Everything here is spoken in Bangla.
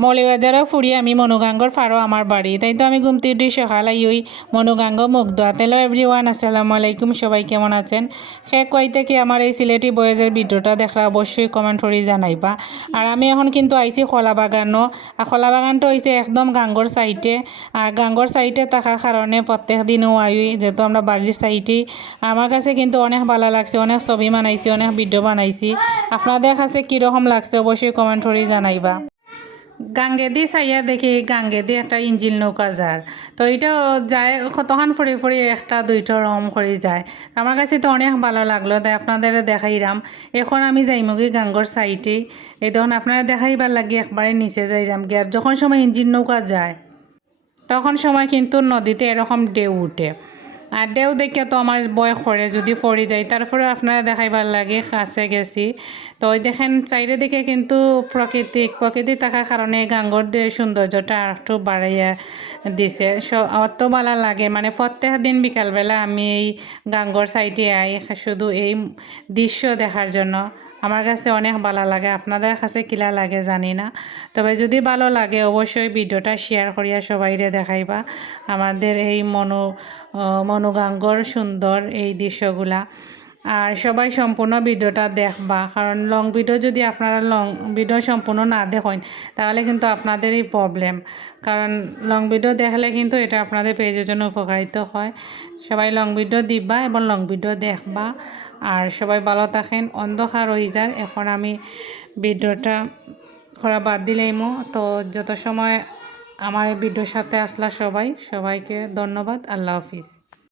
মৌলিবাজারও ফুরি আমি মনুগাঙ্গর ফারো আমার বাড়ি তাই তো আমি ঘুমতে উঠি সকালে ওই মনুগাঙ্গ মুখ দোয়া তেলো এভরিওয়ান আসসালামু আলাইকুম সবাই কেমন আছেন কই থেকে আমার এই সিলেটি বয়েজের ভিডিওটা দেখলা অবশ্যই কমেন্ট করে জানাইবা আর আমি এখন কিন্তু আইছি খোলা বাগানও আর খোলা বাগানটা হয়েছে একদম গাঙ্গর সাইডে আর গাঙ্গর সাইডে থাকার কারণে প্রত্যেক দিনও আই যেহেতু আমরা বাড়ির সাইডেই আমার কাছে কিন্তু অনেক ভালো লাগছে অনেক ছবি বানাইছি অনেক ভিডিও বানাইছি আপনাদের কাছে কীরকম লাগছে অবশ্যই কমেন্ট করে জানাইবা গাঙ্গেদি চাইয়া দেখি গাঙ্গেদি একটা ইঞ্জিল নৌকা যার তো এটা যায় কতক্ষণ ফুরি ফুরি একটা দুইটা রম করে যায় আমার কাছে তো অনেক ভালো লাগলো তাই আপনাদের দেখাইলাম এখন আমি যাইমগি গাঙ্গর সাইডে এই তখন আপনারা দেখাইবার লাগি একবারে নিচে যাইলাম গিয়ে আর যখন সময় ইঞ্জিন নৌকা যায় তখন সময় কিন্তু নদীতে এরকম ঢেউ উঠে আর ঢেউ দেখে তো আমার ভয় করে যদি পড়ে যায় তারপরে আপনারা দেখাইবার লাগে কাছে গেছি তো ওই দেখেন চাইরে দেখে কিন্তু প্রকৃতি থাকার কারণে গাঙ্গর দিয়ে সৌন্দর্যটা একটু বাড়াইয়া দিছে অত ভালো লাগে মানে প্রত্যেক দিন বিকালবেলা আমি এই গাঙ্গর সাইডে আই শুধু এই দৃশ্য দেখার জন্য আমার কাছে অনেক ভালো লাগে আপনাদের কাছে কিলা লাগে জানি না তবে যদি ভালো লাগে অবশ্যই ভিডিওটা শেয়ার করিয়া সবাইরে দেখাইবা আমাদের এই মনোগাঙ্গর সুন্দর এই দৃশ্যগুলা আর সবাই সম্পূর্ণ ভিডিওটা দেখবা কারণ লং ভিডিও যদি আপনারা লং ভিডিও সম্পূর্ণ না দেখেন তাহলে কিন্তু আপনাদেরই প্রবলেম কারণ লং ভিডিও দেখলে কিন্তু এটা আপনাদের পেজের জন্য উপকারিত হয় সবাই লং ভিডিও দিবা এবং লং ভিডিও দেখবা আর সবাই ভালো থাকেন অন্ধকার হয়ে যায় এখন আমি ভিডিওটা করা বাদ দিলেইমো তো যত সময় আমার এই ভিডিওর সাথে আসলা সবাইকে ধন্যবাদ আল্লাহ হাফিজ।